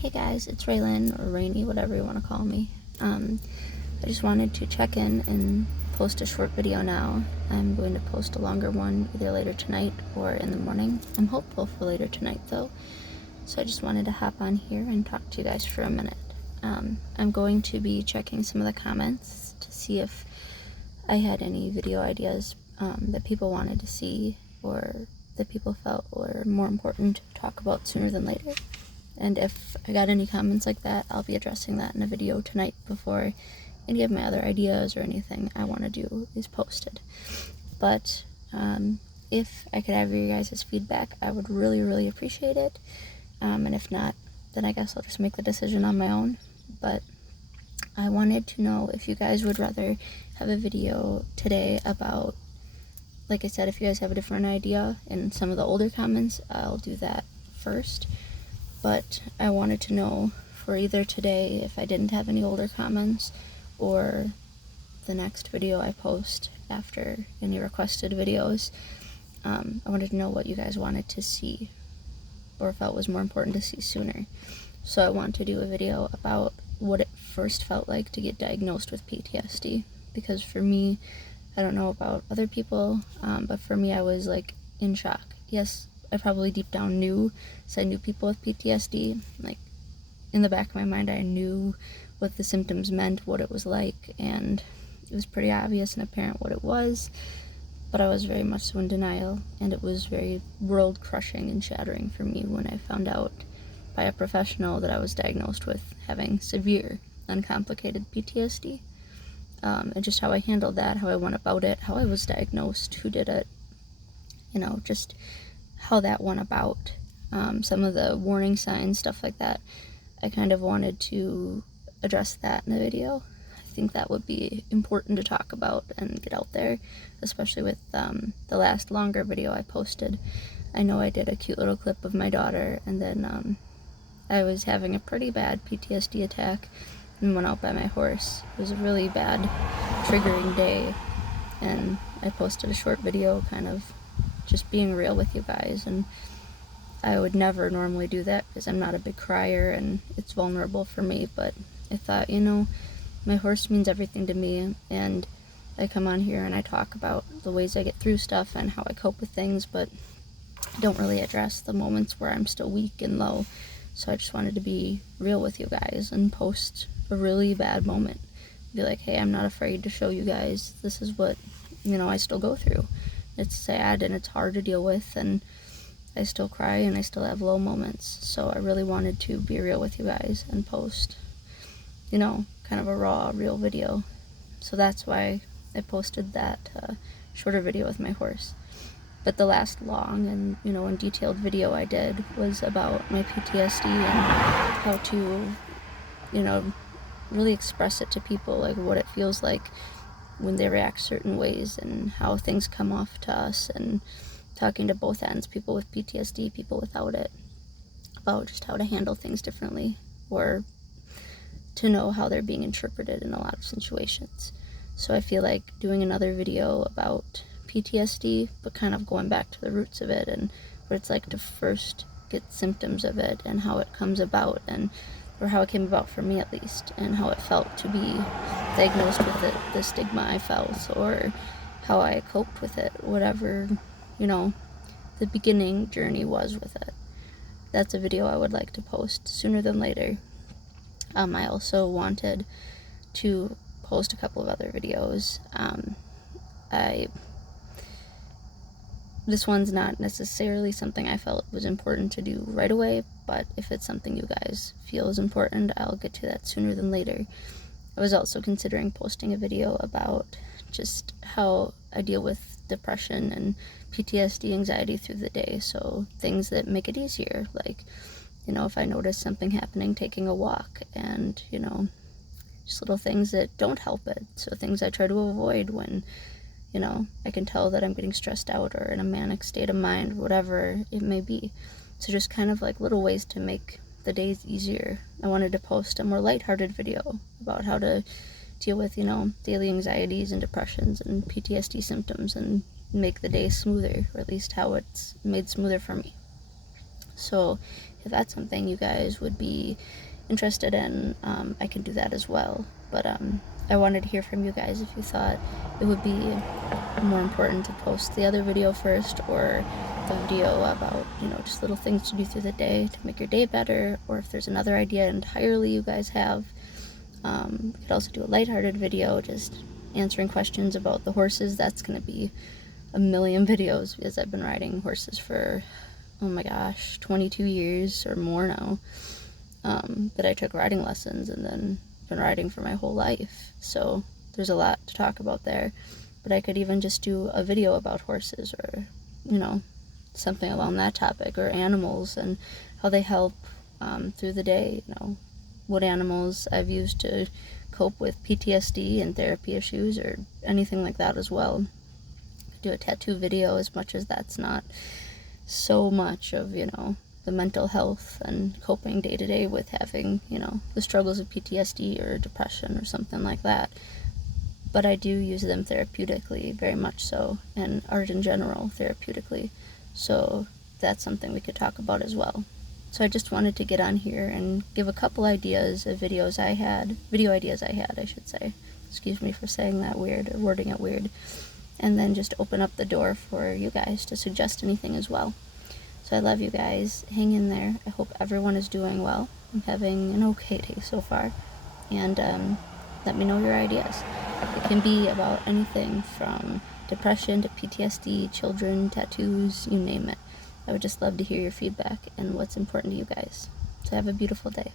Hey guys, it's Raylan, or Rainy, whatever you want to call me. I just wanted to check in and post a short video now. I'm going to post a longer one either later tonight or in the morning. I'm hopeful for later tonight though, so I just wanted to hop on here and talk to you guys for a minute. I'm going to be checking some of the comments to see if I had any video ideas that people wanted to see or that people felt were more important to talk about sooner than later. And if I got any comments like that, I'll be addressing that in a video tonight before any of my other ideas or anything I want to do is posted. But if I could have your guys' feedback, I would really appreciate it. And if not, then I guess I'll just make the decision on my own. But I wanted to know if you guys would rather have a video today about, like I said, if you guys have a different idea in some of the older comments, I'll do that first. But I wanted to know for either today, if I didn't have any older comments, or the next video I post after any requested videos. I wanted to know what you guys wanted to see or felt was more important to see sooner. So I want to do a video about what it first felt like to get diagnosed with PTSD, because for me, I don't know about other people, but for me I was like in shock. Yes, I probably deep down knew, so I knew people with PTSD. Like, in the back of my mind, I knew what the symptoms meant, what it was like, and it was pretty obvious and apparent what it was, but I was very much so in denial, and it was very world-crushing and shattering for me when I found out by a professional that I was diagnosed with having severe, uncomplicated PTSD, and just how I handled that, how I went about it, how I was diagnosed, who did it, just how that went about, some of the warning signs, stuff like that. I kind of wanted to address that in the video. I think that would be important to talk about and get out there, especially with the last longer video I posted. I know I did a cute little clip of my daughter, and then I was having a pretty bad PTSD attack and went out by my horse. It was a really bad, triggering day, and I posted a short video kind of just being real with you guys, and I would never normally do that because I'm not a big crier and it's vulnerable for me, but I thought, my horse means everything to me, and I come on here and I talk about the ways I get through stuff and how I cope with things, but I don't really address the moments where I'm still weak and low. So I just wanted to be real with you guys and post a really bad moment. Be like, hey, I'm not afraid to show you guys this is what, I still go through. It's sad and it's hard to deal with, and I still cry and I still have low moments. So I really wanted to be real with you guys and post, kind of a raw, real video. So that's why I posted that shorter video with my horse. But the last long and, and detailed video I did was about my PTSD and how to, really express it to people, like what it feels like when they react certain ways and how things come off to us, and talking to both ends, people with PTSD, people without it, about just how to handle things differently, or to know how they're being interpreted in a lot of situations. So I feel like doing another video about PTSD, but kind of going back to the roots of it and what it's like to first get symptoms of it and how it comes about, or how it came about for me at least, and how it felt to be diagnosed with it, the stigma I felt, or how I coped with it, whatever, the beginning journey was with it. That's a video I would like to post sooner than later. I also wanted to post a couple of other videos. This one's not necessarily something I felt was important to do right away, but if it's something you guys feel is important, I'll get to that sooner than later. I was also considering posting a video about just how I deal with depression and PTSD, anxiety through the day, so things that make it easier, like, if I notice something happening, taking a walk, and, just little things that don't help it, so things I try to avoid when, I can tell that I'm getting stressed out or in a manic state of mind, whatever it may be. So just kind of like little ways to make the days easier. I wanted to post a more lighthearted video about how to deal with, daily anxieties and depressions and PTSD symptoms and make the day smoother, or at least how it's made smoother for me. So if that's something you guys would be interested in, I can do that as well. But I wanted to hear from you guys if you thought it would be more important to post the other video first, or the video about, you know, just little things to do through the day to make your day better, or if there's another idea entirely you guys have. We could also do a lighthearted video just answering questions about the horses. That's going to be a million videos because I've been riding horses for, oh my gosh, 22 years or more now. That I took riding lessons and then been riding for my whole life. So there's a lot to talk about there. But I could even just do a video about horses, or, you know, something along that topic, or animals and how they help through the day, you know, what animals I've used to cope with PTSD and therapy issues, or anything like that as well. Do a tattoo video, as much as that's not so much of, you know, the mental health and coping day to day with having, you know, the struggles of PTSD or depression or something like that. But I do use them therapeutically, very much so, and art in general therapeutically. So that's something we could talk about as well. So I just wanted to get on here and give a couple ideas of video ideas I had, I should say. Excuse me for saying that weird, or wording it weird. And then just open up the door for you guys to suggest anything as well. So I love you guys. Hang in there. I hope everyone is doing well. I'm having an okay day so far. And let me know your ideas. It can be about anything from depression to PTSD, children, tattoos, you name it. I would just love to hear your feedback and what's important to you guys. So have a beautiful day.